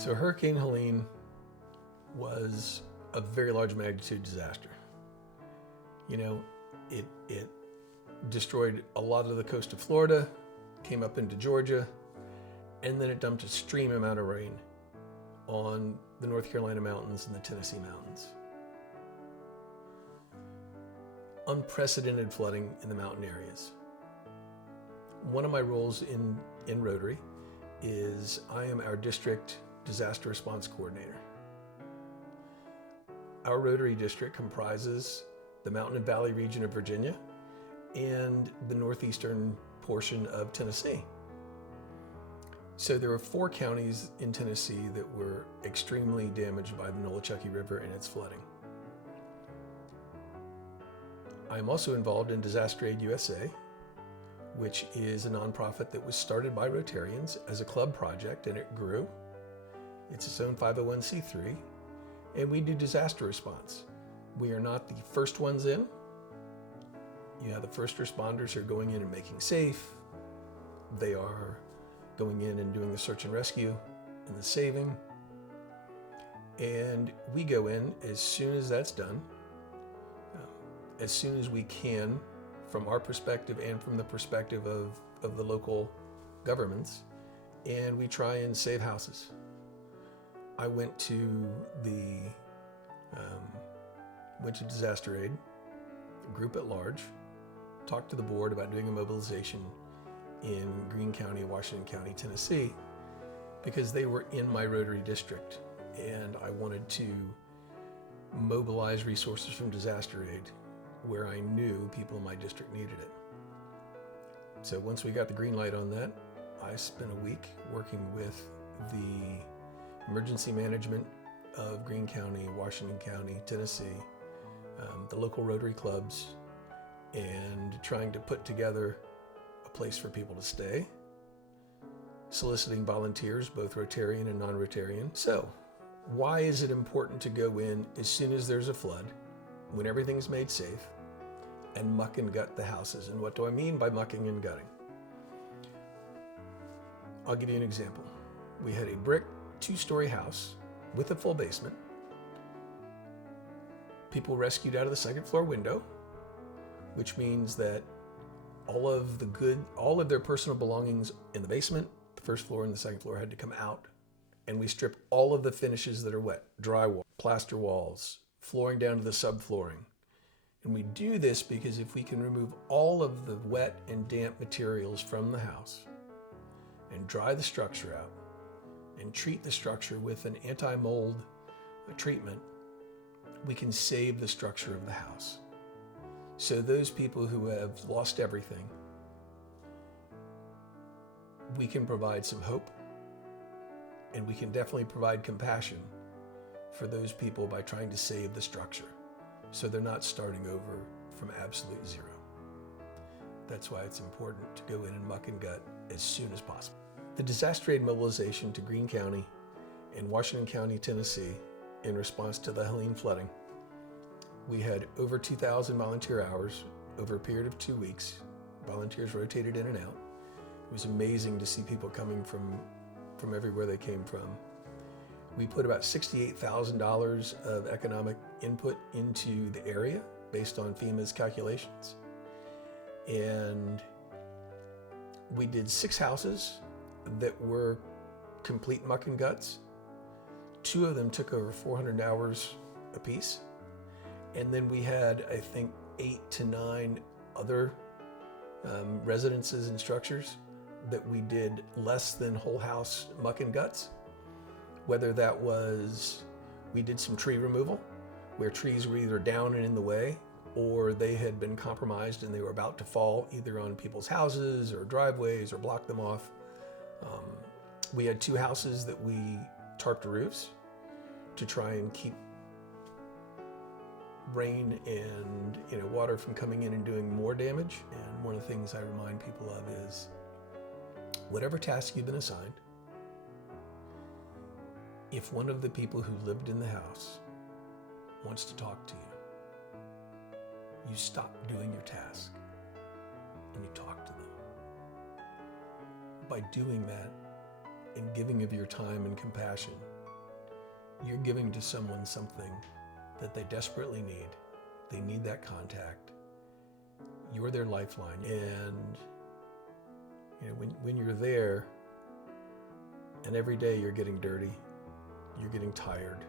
So Hurricane Helene was a very large magnitude disaster. You know, it destroyed a lot of the coast of Florida, came up into Georgia, and then it dumped a stream amount of rain on the North Carolina mountains and the Tennessee mountains. Unprecedented flooding in the mountain areas. One of my roles in Rotary is I am our district disaster response coordinator. Our Rotary district comprises the Mountain and Valley region of Virginia and the northeastern portion of Tennessee. So there were 4 counties in Tennessee that were extremely damaged by the Nolichucky River and its flooding. I'm also involved in Disaster Aid USA, which is a nonprofit that was started by Rotarians as a club project, and it grew. It's its own 501c3, and we do disaster response. We are not the first ones in. You have the first responders who are going in and making safe. They are going in and doing the search and rescue and the saving. And we go in as soon as that's done, as soon as we can, from our perspective and from the perspective of the local governments, and we try and save houses. I went to Disaster Aid, the group at large, talked to the board about doing a mobilization in Greene County, Washington County, Tennessee, because they were in my Rotary district, and I wanted to mobilize resources from Disaster Aid where I knew people in my district needed it. So once we got the green light on that, I spent a week working with the emergency management of Greene County, Washington County, Tennessee, the local Rotary clubs, and trying to put together a place for people to stay, soliciting volunteers, both Rotarian and non-Rotarian. So why is it important to go in as soon as there's a flood, when everything's made safe, and muck and gut the houses? And what do I mean by mucking and gutting? I'll give you an example. We had a brick 2-story house with a full basement. People rescued out of the 2nd floor window, which means that all of their personal belongings in the basement, the 1st floor and the 2nd floor had to come out, and we stripped all of the finishes that are wet, drywall, plaster walls, flooring down to the subflooring. And we do this because if we can remove all of the wet and damp materials from the house and dry the structure out and treat the structure with an anti-mold treatment, we can save the structure of the house. So those people who have lost everything, we can provide some hope, and we can definitely provide compassion for those people by trying to save the structure so they're not starting over from absolute zero. That's why it's important to go in and muck and gut as soon as possible. The disaster aid mobilization to Greene County and Washington County, Tennessee, in response to the Helene flooding, we had over 2,000 volunteer hours over a period of 2 weeks. Volunteers rotated in and out. It was amazing to see people coming from everywhere they came from. We put about $68,000 of economic input into the area based on FEMA's calculations. And we did 6 houses that were complete muck and guts. 2 of them took over 400 hours apiece. And then we had, I think, 8 to 9 other residences and structures that we did less than whole house muck and guts. Whether that was, we did some tree removal where trees were either down and in the way, or they had been compromised and they were about to fall either on people's houses or driveways or block them off. We had 2 houses that we tarped roofs to try and keep rain and water from coming in and doing more damage. And one of the things I remind people of is, whatever task you've been assigned, if one of the people who lived in the house wants to talk to you, you stop doing your task and you talk to them. By doing that, and giving of your time and compassion, you're giving to someone something that they desperately need. They need that contact. You're their lifeline. And when you're there, and every day you're getting dirty, you're getting tired,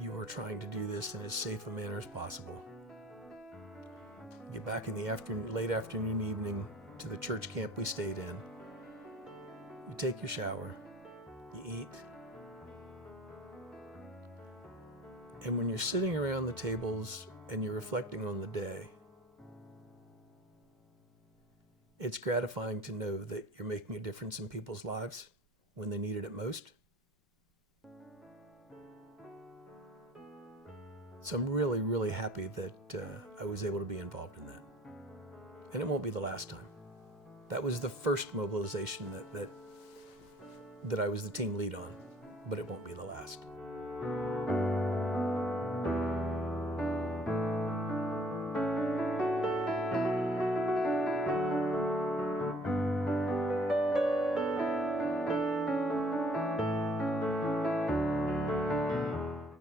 you are trying to do this in as safe a manner as possible. You get back in the late afternoon, evening to the church camp we stayed in. You take your shower, you eat. And when you're sitting around the tables and you're reflecting on the day, it's gratifying to know that you're making a difference in people's lives when they need it most. So I'm really, really happy that I was able to be involved in that. And it won't be the last time. That was the first mobilization that I was the team lead on, but it won't be the last.